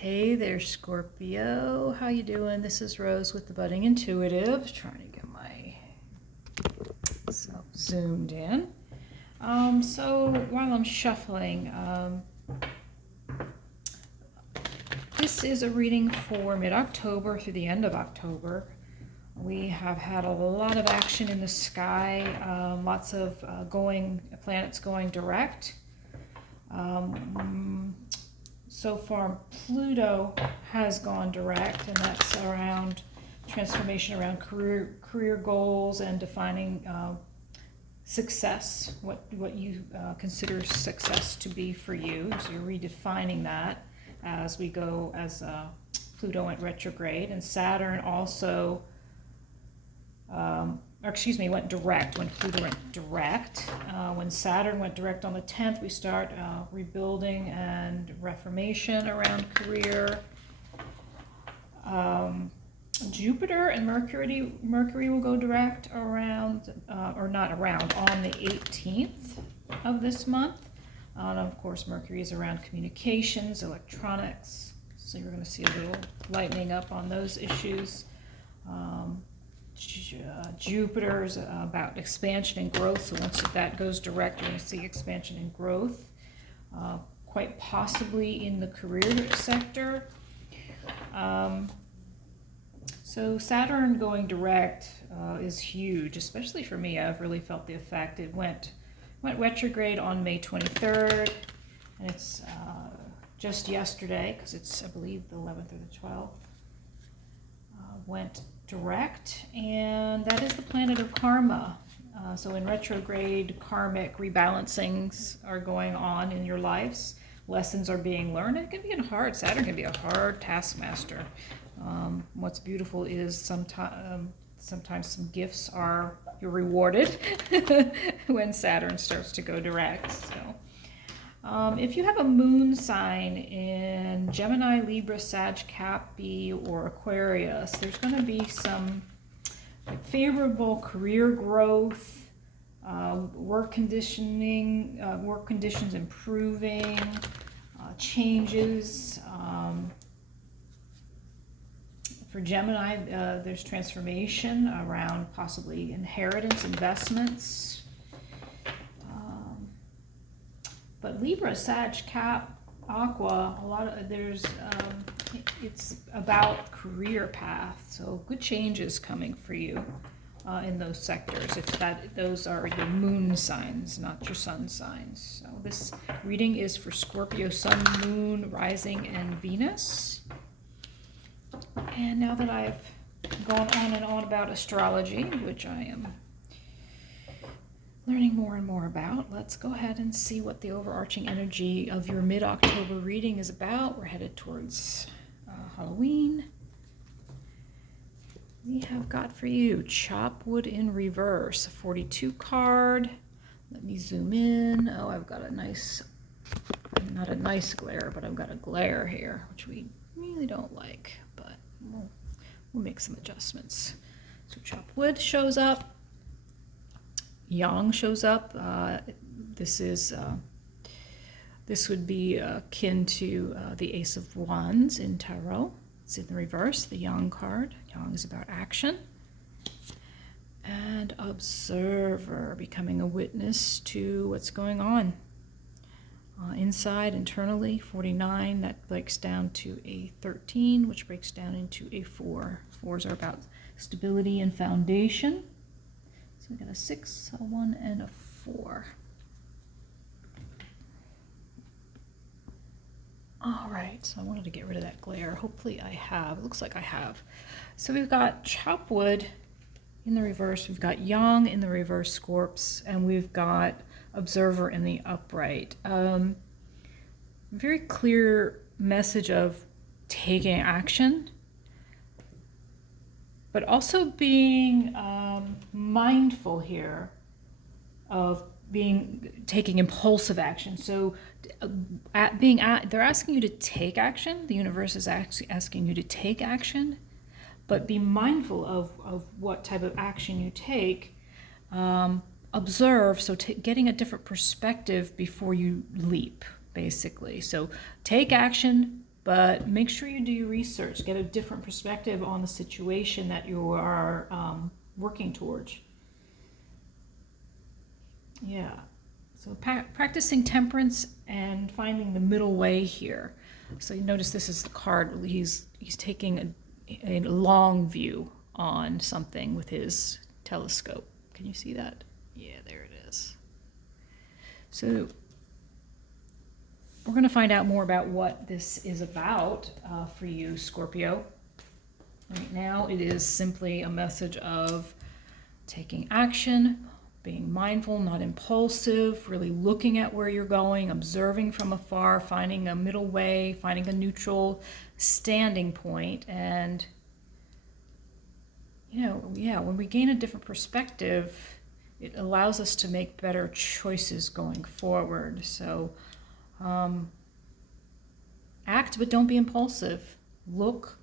Hey there, Scorpio. How you doing? This is Rose with the Budding Intuitive. Trying to get myself zoomed in. So while I'm shuffling, this is a reading for mid-October through the end of October. We have had a lot of action in the sky, lots of planets going direct. So far, Pluto has gone direct, and that's around transformation around career goals and defining success, what you consider success to be for you. So you're redefining that as we go, as Pluto went retrograde, and Saturn also, went direct when Pluto went direct. When Saturn went direct on the 10th, we start rebuilding and reformation around career. Jupiter and Mercury will go direct around, on the 18th of this month. And of course, Mercury is around communications, electronics. So you're going to see a little lightening up on those issues. Jupiter is about expansion and growth, so once that goes direct, you're going to see expansion and growth, quite possibly in the career sector. So Saturn going direct is huge, especially for me. I've really felt the effect. It went retrograde on May 23rd, and it's just yesterday, because it's, I believe, the 11th or the 12th, went direct, and that is the planet of karma. So in retrograde, karmic rebalancings are going on in your lives. Lessons are being learned. It can be Saturn can be a hard taskmaster. What's beautiful is sometimes some gifts you're rewarded when Saturn starts to go direct. So if you have a moon sign in Gemini, Libra, Sag, Capi, or Aquarius, there's going to be some favorable career growth, work conditions improving, changes. For Gemini, there's transformation around possibly inheritance, investments. But Libra, Sag, Cap, Aqua, it's about career path. So good changes coming for you in those sectors, if those are your moon signs, not your sun signs. So this reading is for Scorpio, Sun, Moon, Rising, and Venus. And now that I've gone on and on about astrology, which I am learning more and more about, let's go ahead and see what the overarching energy of your mid-October reading is about. We're headed towards Halloween. We have got for you Chop Wood in Reverse, a 42 card. Let me zoom in. Oh, I've got not a nice glare, but I've got a glare here, which we really don't like, but we'll make some adjustments. So Chop Wood shows up. Yang shows up. This would be akin to the Ace of Wands in Tarot. It's in the reverse, the Yang card. Yang is about action. And Observer, becoming a witness to what's going on. Inside, internally, 49, that breaks down to a 13, which breaks down into a 4. 4s are about stability and foundation. So we got a 6, a 1, and a 4. All right, so I wanted to get rid of that glare. Hopefully I have. It looks like I have. So we've got Chop Wood in the reverse. We've got Yang in the reverse, Scorps, and we've got Observer in the upright. Very clear message of taking action, but also being mindful here of taking impulsive action. So they're asking you to take action. The universe is asking you to take action, but be mindful of what type of action you take. Observe, so getting a different perspective before you leap, basically. So take action, but make sure you do your research, get a different perspective on the situation that you are working towards. Yeah, so practicing temperance and finding the middle way here. So you notice this is the card. He's taking a long view on something with his telescope. Can you see that? Yeah, there it is. So we're going to find out more about what this is about for you, Scorpio. Right now, it is simply a message of taking action, being mindful, not impulsive, really looking at where you're going, observing from afar, finding a middle way, finding a neutral standing point. And, you know, yeah, when we gain a different perspective, it allows us to make better choices going forward. So, act, but don't be impulsive. Look,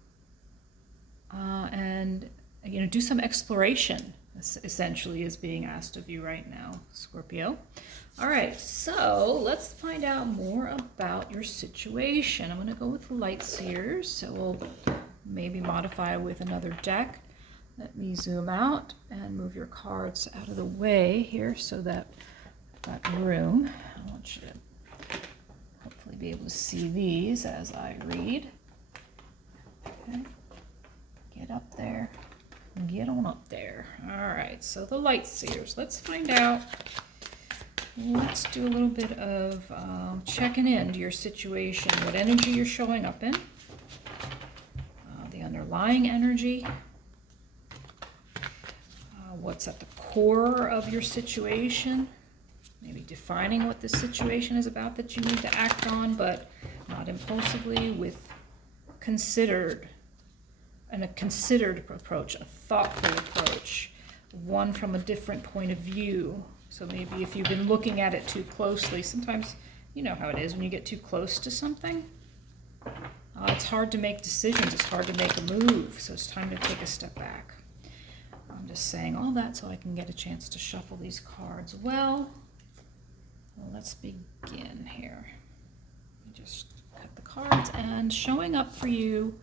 and, you know, do some exploration, essentially, is being asked of you right now, Scorpio. All right, so let's find out more about your situation. I'm going to go with Light Seers, so we'll maybe modify with another deck. Let me zoom out and move your cards out of the way here so that I've got room. I want you to hopefully be able to see these as I read. Okay, get up there. Get on up there. All right, so the Light Seers. Let's find out. Let's do a little bit of checking into your situation, what energy you're showing up in, the underlying energy, what's at the core of your situation, maybe defining what this situation is about that you need to act on, but not impulsively, with a considered approach, a thoughtful approach, one from a different point of view. So maybe if you've been looking at it too closely, sometimes you know how it is when you get too close to something. It's hard to make decisions, it's hard to make a move, so it's time to take a step back. I'm just saying all that so I can get a chance to shuffle these cards well. Let's begin here. Just cut the cards, and showing up for you,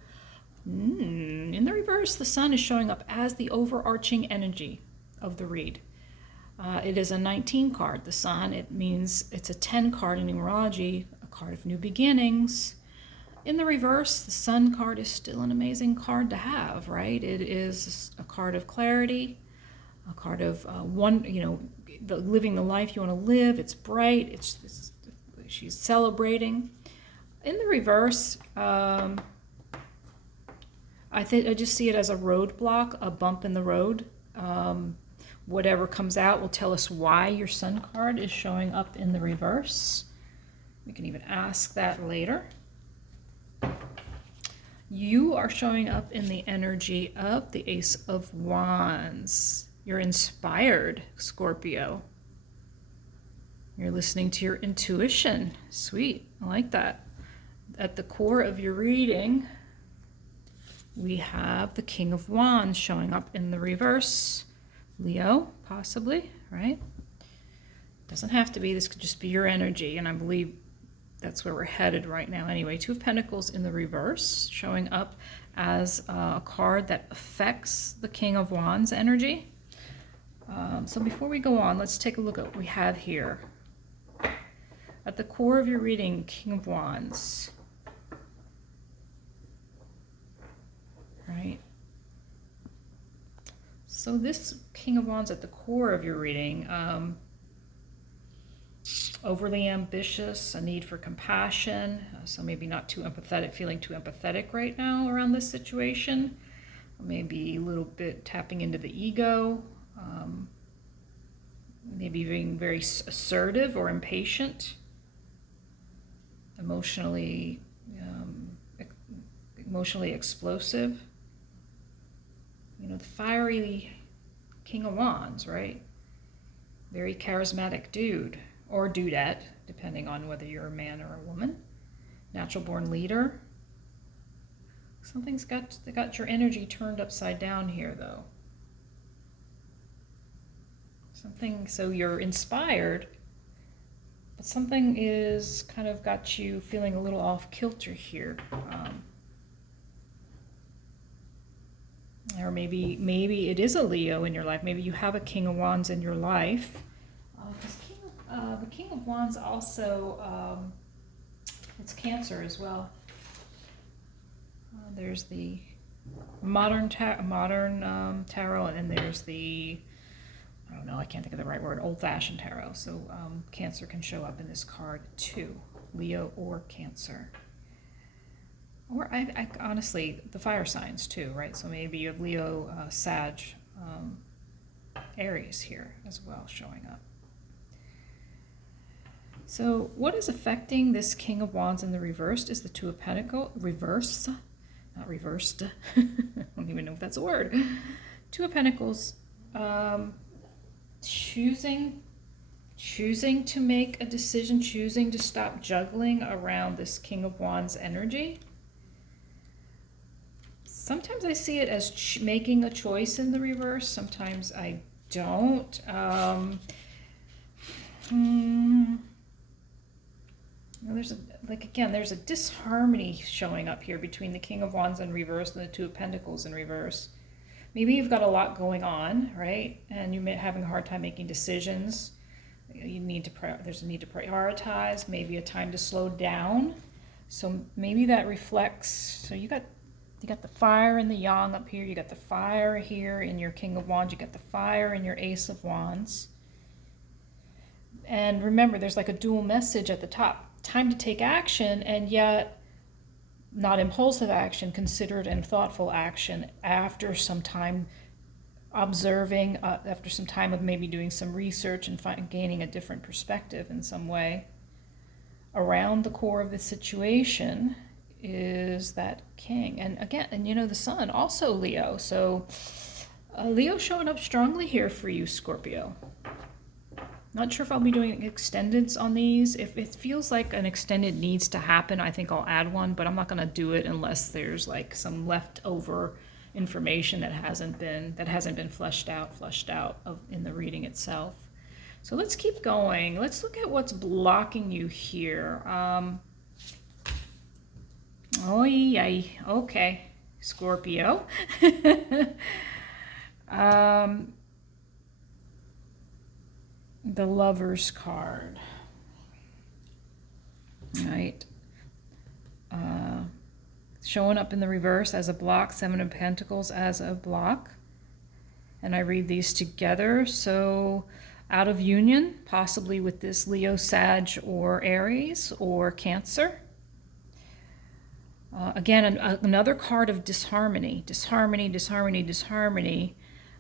in the reverse, the Sun is showing up as the overarching energy of the read. It is a 19 card, the Sun. It means it's a 10 card in numerology, a card of new beginnings. In the reverse, the Sun card is still an amazing card to have, right? It is a card of clarity, a card of living the life you want to live. It's bright. She's celebrating. In the reverse, I just see it as a roadblock, a bump in the road. Whatever comes out will tell us why your Sun card is showing up in the reverse. We can even ask that later. You are showing up in the energy of the Ace of Wands. You're inspired, Scorpio. You're listening to your intuition. Sweet, I like that. At the core of your reading, we have the King of Wands showing up in the reverse. Leo, possibly, right? Doesn't have to be. This could just be your energy, and I believe that's where we're headed right now. Anyway, Two of Pentacles in the reverse, showing up as a card that affects the King of Wands energy. So before we go on, let's take a look at what we have here. At the core of your reading, King of Wands. Right? So this King of Wands at the core of your reading, overly ambitious, a need for compassion, so maybe not too empathetic, feeling too empathetic right now around this situation, maybe a little bit tapping into the ego, maybe being very assertive or impatient, emotionally explosive. You know, the fiery King of Wands, right? Very charismatic dude. Or dudette, depending on whether you're a man or a woman. Natural born leader. Something's got your energy turned upside down here, though. So you're inspired, But something is kind of got you feeling a little off kilter here. Or maybe it is a Leo in your life. Maybe you have a King of Wands in your life. Because the King of Wands also, it's Cancer as well. There's the modern tarot, and then there's the, I don't know, I can't think of the right word, old-fashioned tarot. So Cancer can show up in this card too, Leo or Cancer. Or I honestly, the fire signs too, right? So maybe you have Leo, Sag, Aries here as well showing up. So what is affecting this King of Wands in the reversed is the Two of Pentacles, not reversed. I don't even know if that's a word. Two of Pentacles, choosing to make a decision, choosing to stop juggling around this King of Wands energy. Sometimes I see it as making a choice in the reverse. Sometimes I don't. There's a disharmony showing up here between the King of Wands in reverse and the Two of Pentacles in reverse. Maybe you've got a lot going on, right? And you're having a hard time making decisions. There's a need to prioritize, maybe a time to slow down. So maybe that reflects, so you got the fire and the yang up here, you got the fire here in your King of Wands, you got the fire in your Ace of Wands. And remember, there's like a dual message at the top. Time to take action, and yet not impulsive action, considered and thoughtful action after some time observing, after some time of maybe doing some research and gaining a different perspective in some way. Around the core of the situation is that King. And again, the Sun, also Leo. So Leo showing up strongly here for you, Scorpio. Not sure if I'll be doing extendeds on these. If it feels like an extended needs to happen, I think I'll add one, but I'm not going to do it unless there's like some leftover information that hasn't been fleshed out in the reading itself. So let's keep going. Let's look at what's blocking you here. Okay, Scorpio. The Lover's card, right? Showing up in the reverse as a block, Seven of Pentacles as a block. And I read these together. So out of union, possibly with this Leo, Sag, or Aries, or Cancer. Again, another card of disharmony,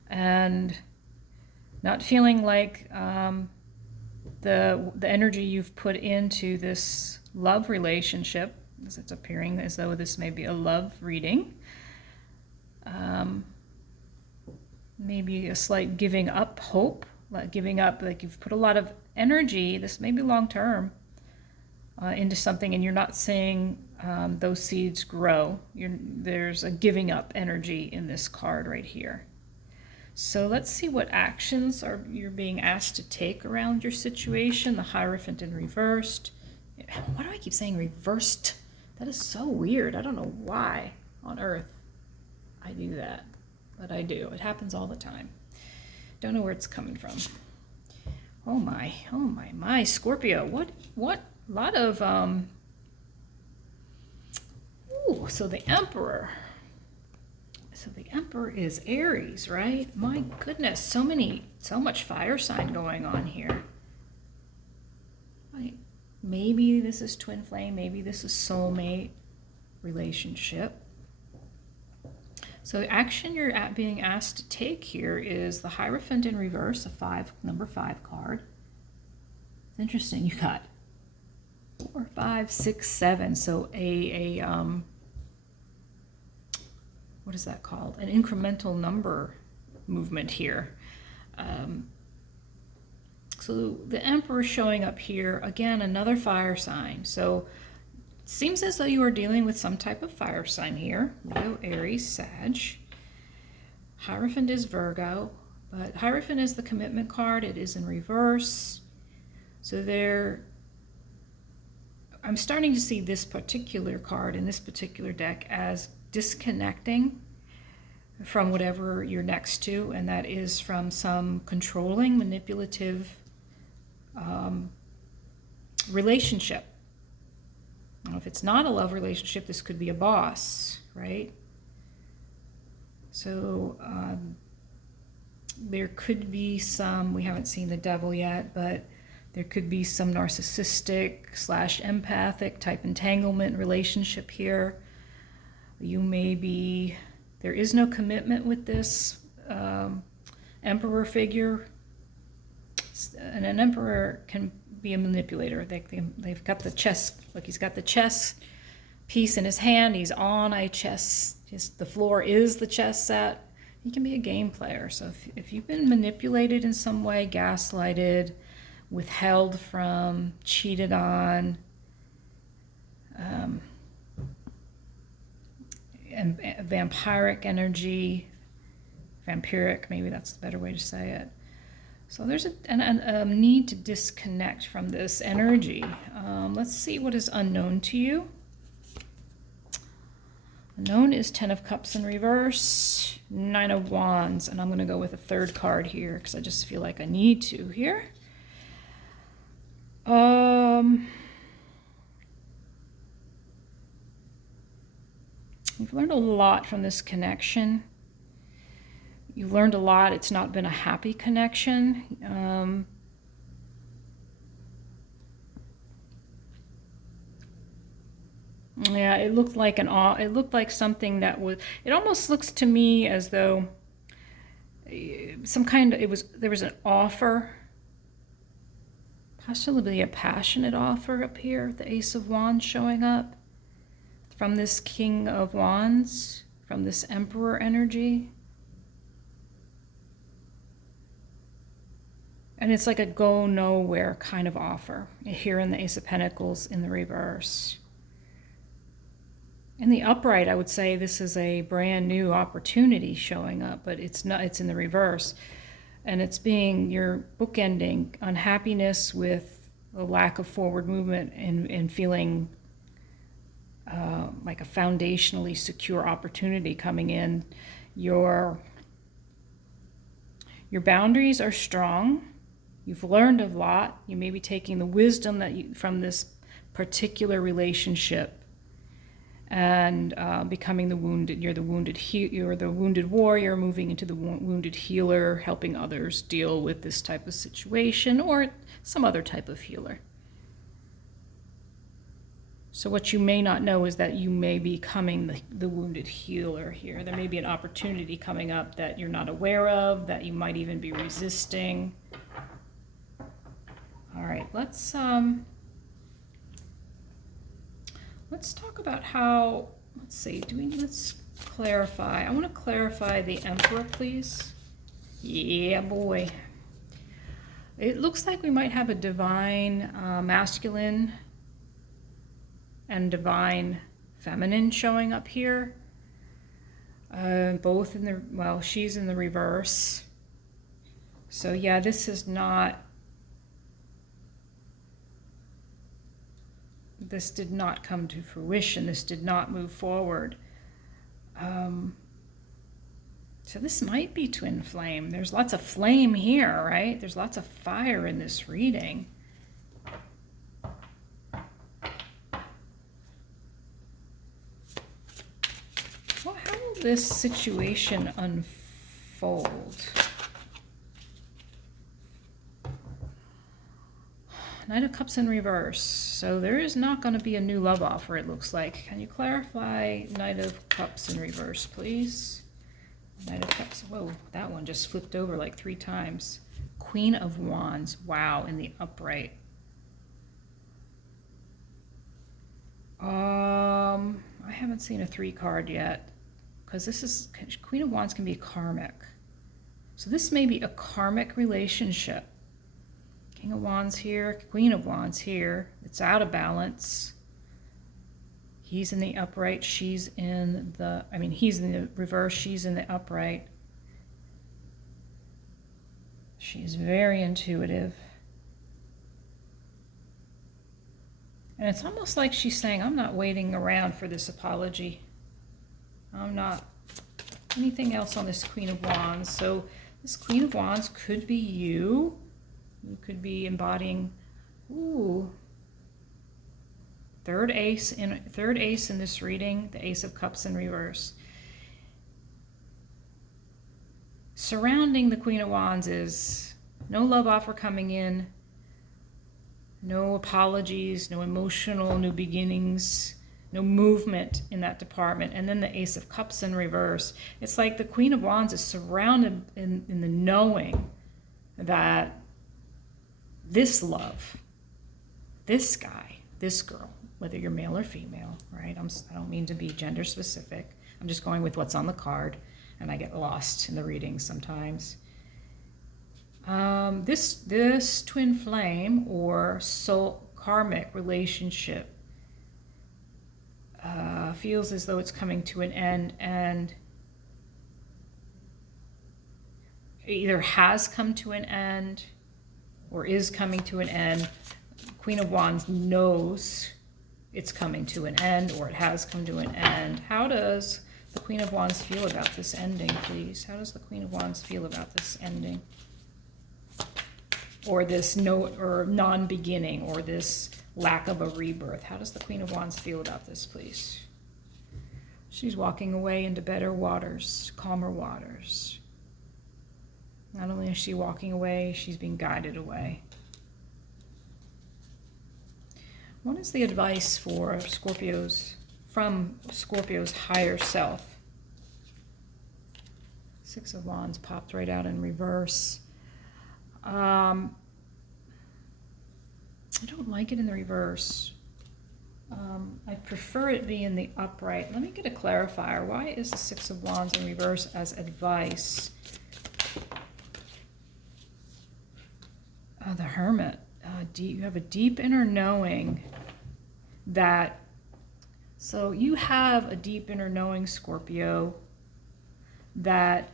and not feeling like the energy you've put into this love relationship, as it's appearing as though this may be a love reading. Maybe a slight giving up hope, like you've put a lot of energy, this may be long term, into something, and you're not seeing those seeds grow. There's a giving up energy in this card right here. So let's see what actions you're being asked to take around your situation. The Hierophant in reversed. Why do I keep saying reversed? That is so weird. I don't know why on earth I do that, but I do. It happens all the time. Don't know where it's coming from. Oh my, Scorpio. What? A lot of, so the Emperor. So the Emperor is Aries, right? My goodness, so much fire sign going on here. Right. Maybe this is twin flame, maybe this is soulmate relationship. So action you're being asked to take here is the Hierophant in reverse, number 5 card. It's interesting, you got 4, 5, 6, 7. So what is that called? An incremental number movement here. So the Emperor showing up here, again, another fire sign. So it seems as though you are dealing with some type of fire sign here. Leo, Aries, Sag. Hierophant is Virgo, but Hierophant is the commitment card. It is in reverse. So there I'm starting to see this particular card in this particular deck as disconnecting from whatever you're next to, and that is from some controlling, manipulative relationship. Now, if it's not a love relationship, this could be a boss, right? So there could be some, we haven't seen the devil yet, but there could be some narcissistic / empathic type entanglement relationship here. You may be, there is no commitment with this emperor figure. And an emperor can be a manipulator. They've got the chess, look, he's got the chess piece in his hand. He's on a chess, the floor is the chess set. He can be a game player. So if you've been manipulated in some way, gaslighted, withheld from, cheated on, and vampiric energy, vampiric, maybe that's the better way to say it. So there's a need to disconnect from this energy. Let's see what is unknown to you. Unknown is 10 of Cups in reverse, 9 of Wands, and I'm going to go with a third card here because I just feel like I need to here. You've learned a lot from this connection. You've learned a lot. It's not been a happy connection. Yeah, it looked like something that was, it almost looks to me as though some kind of, there was an offer, possibly a passionate offer up here, the Ace of Wands showing up from this King of Wands, from this Emperor energy. And it's like a go nowhere kind of offer here in the Ace of Pentacles in the reverse. In the upright, I would say this is a brand new opportunity showing up, but it's not, it's in the reverse. And it's being, you're bookending unhappiness with a lack of forward movement and feeling like a foundationally secure opportunity coming in. Your boundaries are strong. You've learned a lot. You may be taking the wisdom that from this particular relationship and becoming the wounded. You're the wounded warrior, moving into the wounded healer, helping others deal with this type of situation or some other type of healer. So what you may not know is that you may be becoming the wounded healer here. There may be an opportunity coming up that you're not aware of, that you might even be resisting. All right, let's talk about how, let's see, let's clarify. I want to clarify the Emperor, please. Yeah, boy. It looks like we might have a divine masculine and divine feminine showing up here. Both in the, well, she's in the reverse. So yeah, this is not, this did not come to fruition. This did not move forward. So this might be twin flame. There's lots of flame here, right? There's lots of fire in this reading. Well, how will this situation unfold? Knight of Cups in reverse. So there is not going to be a new love offer, it looks like. Can you clarify Knight of Cups in reverse, please? Knight of Cups. Whoa, that one just flipped over like 3 times. Queen of Wands. Wow, in the upright. I haven't seen a 3 card yet. Because this is, Queen of Wands can be karmic. So this may be a karmic relationship. King of Wands here, Queen of Wands here. It's out of balance. He's in the upright, she's in the, I mean, he's in the reverse, she's in the upright. She's very intuitive. And it's almost like she's saying, I'm not waiting around for this apology. I'm not anything else on this Queen of Wands. So this Queen of Wands could be you. You could be embodying, ooh, third ace in this reading, the Ace of Cups in reverse. Surrounding the Queen of Wands is no love offer coming in, no apologies, no emotional new beginnings, no movement in that department. And then the Ace of Cups in reverse. It's like the Queen of Wands is surrounded in the knowing that this love, this guy, this girl, whether you're male or female, right? I don't mean to be gender specific. I'm just going with what's on the card, and I get lost in the readings sometimes. This twin flame or soul karmic relationship feels as though it's coming to an end, and either has come to an end or is coming to an end. Queen of Wands knows it's coming to an end, or it has come to an end. How does the Queen of Wands feel about this ending, please? How does the Queen of Wands feel about this ending? Or this non-beginning, or this lack of a rebirth? How does the Queen of Wands feel about this, please? She's walking away into better waters, calmer waters. Not only is she walking away, she's being guided away. What is the advice for Scorpios, from Scorpio's higher self? Six of Wands popped right out in reverse. I don't like it in the reverse. I prefer it be in the upright. Let me get a clarifier. Why is the Six of Wands in reverse as advice? The Hermit. You have a deep inner knowing that, so you have a deep inner knowing, Scorpio, that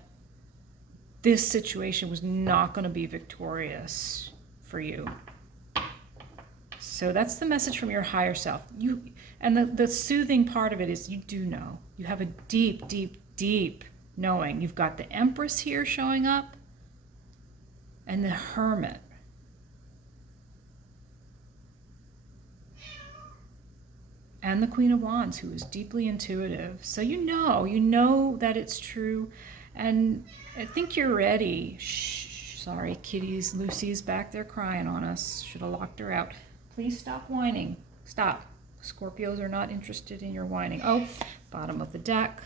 this situation was not going to be victorious for you. So that's the message from your higher self. And the soothing part of it is you do know. You have a deep, deep, deep knowing. You've got the Empress here showing up and the Hermit. And the Queen of Wands, who is deeply intuitive. So you know that it's true. And I think you're ready. Shh, sorry, kitties. Lucy's back there crying on us. Should have locked her out. Please stop whining. Stop. Scorpios are not interested in your whining. Oh, bottom of the deck.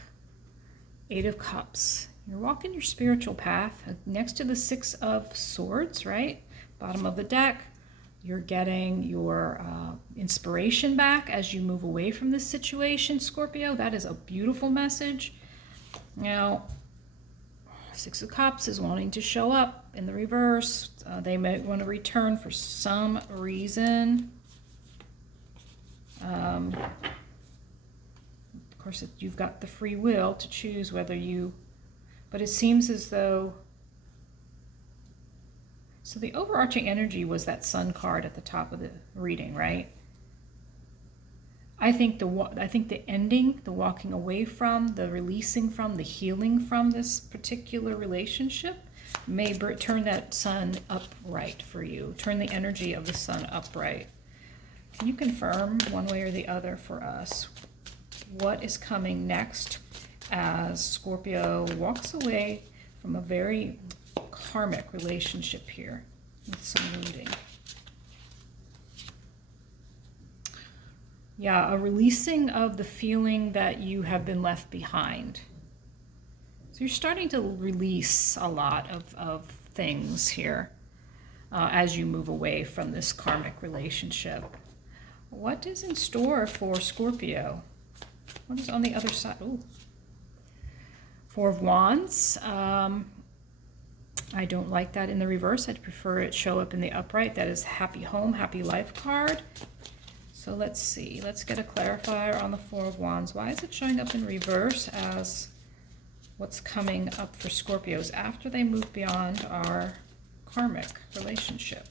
Eight of Cups. You're walking your spiritual path next to the Six of Swords, right? Bottom of the deck. You're getting your inspiration back as you move away from this situation, Scorpio. That is a beautiful message. Now, Six of Cups is wanting to show up in the reverse. They may want to return for some reason. Of course, you've got the free will to choose whether you... But it seems as though... So the overarching energy was that Sun card at the top of the reading, right? I think the ending, the walking away from, the releasing from, the healing from this particular relationship may turn that Sun upright for you. Turn the energy of the Sun upright. Can you confirm one way or the other for us what is coming next as Scorpio walks away from a very karmic relationship here with some wounding? Yeah, a releasing of the feeling that you have been left behind. So you're starting to release a lot of things here as you move away from this karmic relationship. What is in store for Scorpio? What is on the other side? Ooh. Four of Wands. I don't like that in the reverse. I'd prefer it show up in the upright. That is happy home, happy life card. So let's see. Let's get a clarifier on the Four of Wands. Why is it showing up in reverse as what's coming up for Scorpios after they move beyond our karmic relationship?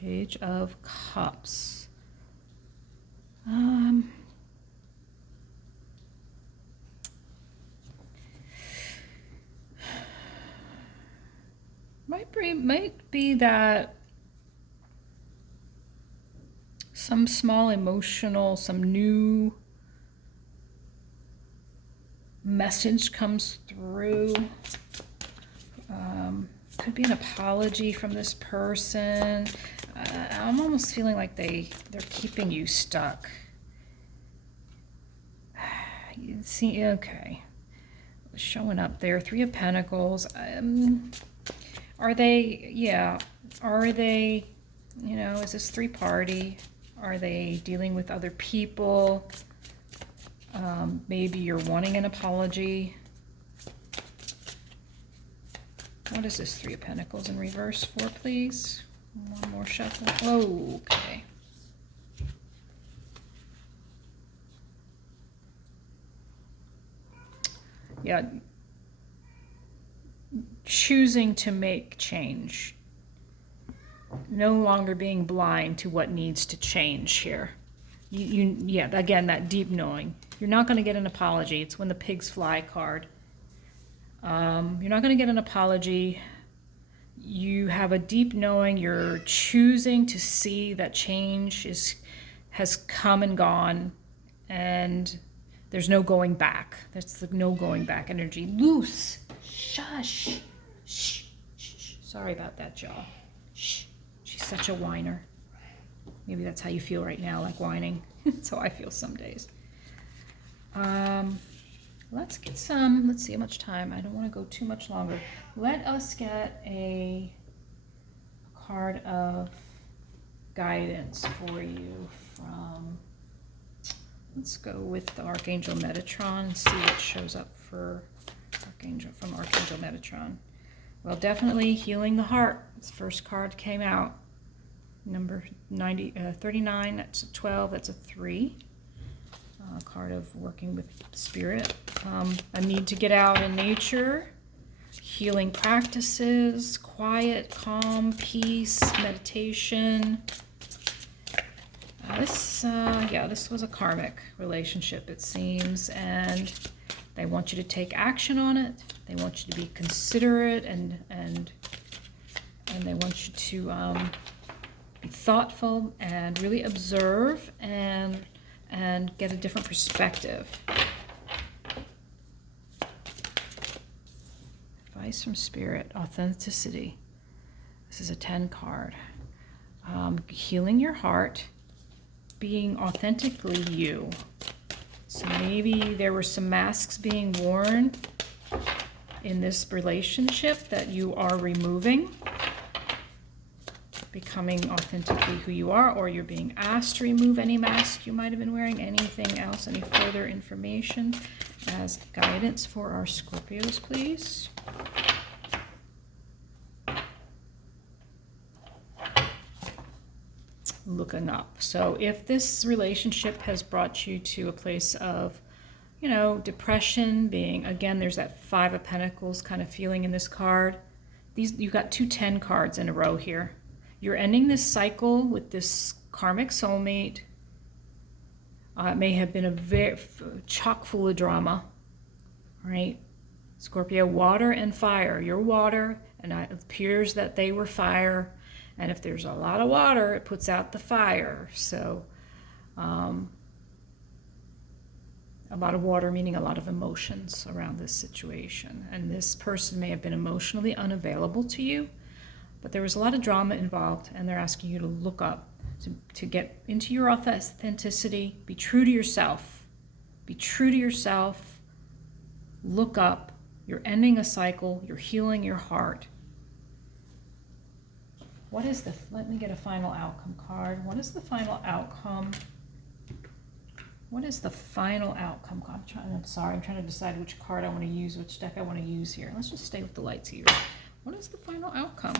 Page of Cups. Might be that some small emotional, some new message comes through. Could be an apology from this person. I'm almost feeling like they're keeping you stuck. You see, okay. Showing up there, Three of Pentacles. Are they, you know, is this three-party? Are they dealing with other people? Maybe you're wanting an apology. What is this Three of Pentacles in reverse for, please? One more shuffle. Oh, okay. Yeah. Choosing to make change. No longer being blind to what needs to change here. Yeah, again, that deep knowing. You're not going to get an apology. It's when the pigs fly card. You're not going to get an apology. You have a deep knowing. You're choosing to see that change has come and gone, and there's no going back. There's the no going back energy. Loose. Shush. Shh. Shh. Sorry about that, y'all. Shh. She's such a whiner. Maybe that's how you feel right now, like whining. That's how I feel some days. Let's see how much time. I don't want to go too much longer. Let us get a card of guidance for you from, let's go with the Archangel Metatron and see what shows up for Archangel Metatron. Well, definitely healing the heart. This first card came out. Number 39, that's a 12, that's a 3. Card of working with spirit. A need to get out in nature. Healing practices, quiet, calm, peace, meditation. This was a karmic relationship, it seems, and they want you to take action on it. They want you to be considerate, and they want you to be thoughtful and really observe and get a different perspective. Advice from Spirit, authenticity. This is a 10 card. Healing your heart, being authentically you. So maybe there were some masks being worn in this relationship that you are removing, becoming authentically who you are, or you're being asked to remove any mask you might have been wearing. Anything else, any further information as guidance for our Scorpios, please? Looking up. So if this relationship has brought you to a place of, you know, depression, being, again, there's that Five of Pentacles kind of feeling in this card. You've got 2 10 cards in a row here. You're ending this cycle with this karmic soulmate. It may have been a very chock full of drama, right? Scorpio, water and fire. You're water, and it appears that they were fire. And if there's a lot of water, it puts out the fire. So a lot of water, meaning a lot of emotions around this situation. And this person may have been emotionally unavailable to you, but there was a lot of drama involved, and they're asking you to look up, to get into your authenticity, be true to yourself. Be true to yourself. Look up. You're ending a cycle. You're healing your heart. What is let me get a final outcome card. What is the final outcome? What is the final outcome card? I'm trying to decide which card I want to use, which deck I want to use here. Let's just stay with the lights here. What is the final outcome?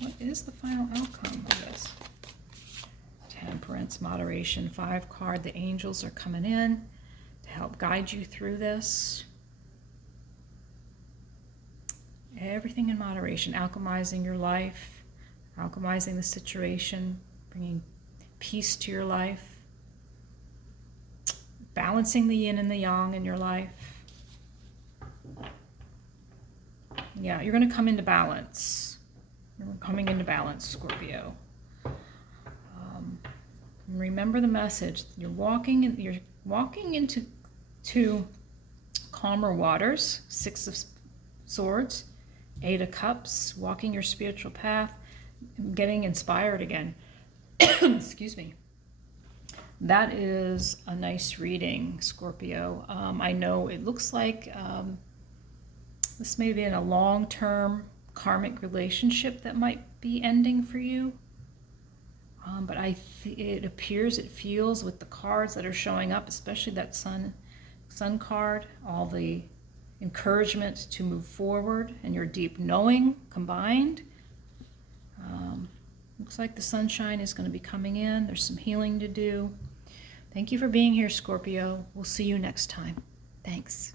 What is the final outcome of this? Temperance, moderation, 5 card. The angels are coming in to help guide you through this. Everything in moderation, alchemizing your life. alchemizing the situation, bringing peace to your life, balancing the yin and the yang in your life. Yeah, you're going to come into balance. You're coming into balance, Scorpio. Remember the message. You're walking into calmer waters. 6 of Swords, 8 of Cups, walking your spiritual path, getting inspired again. Excuse me. That is a nice reading, Scorpio. I know it looks like this may be in a long-term karmic relationship that might be ending for you. But it appears, it feels with the cards that are showing up, especially that sun card, all the encouragement to move forward and your deep knowing combined. Looks like the sunshine is going to be coming in. There's some healing to do. Thank you for being here, Scorpio. We'll see you next time. Thanks.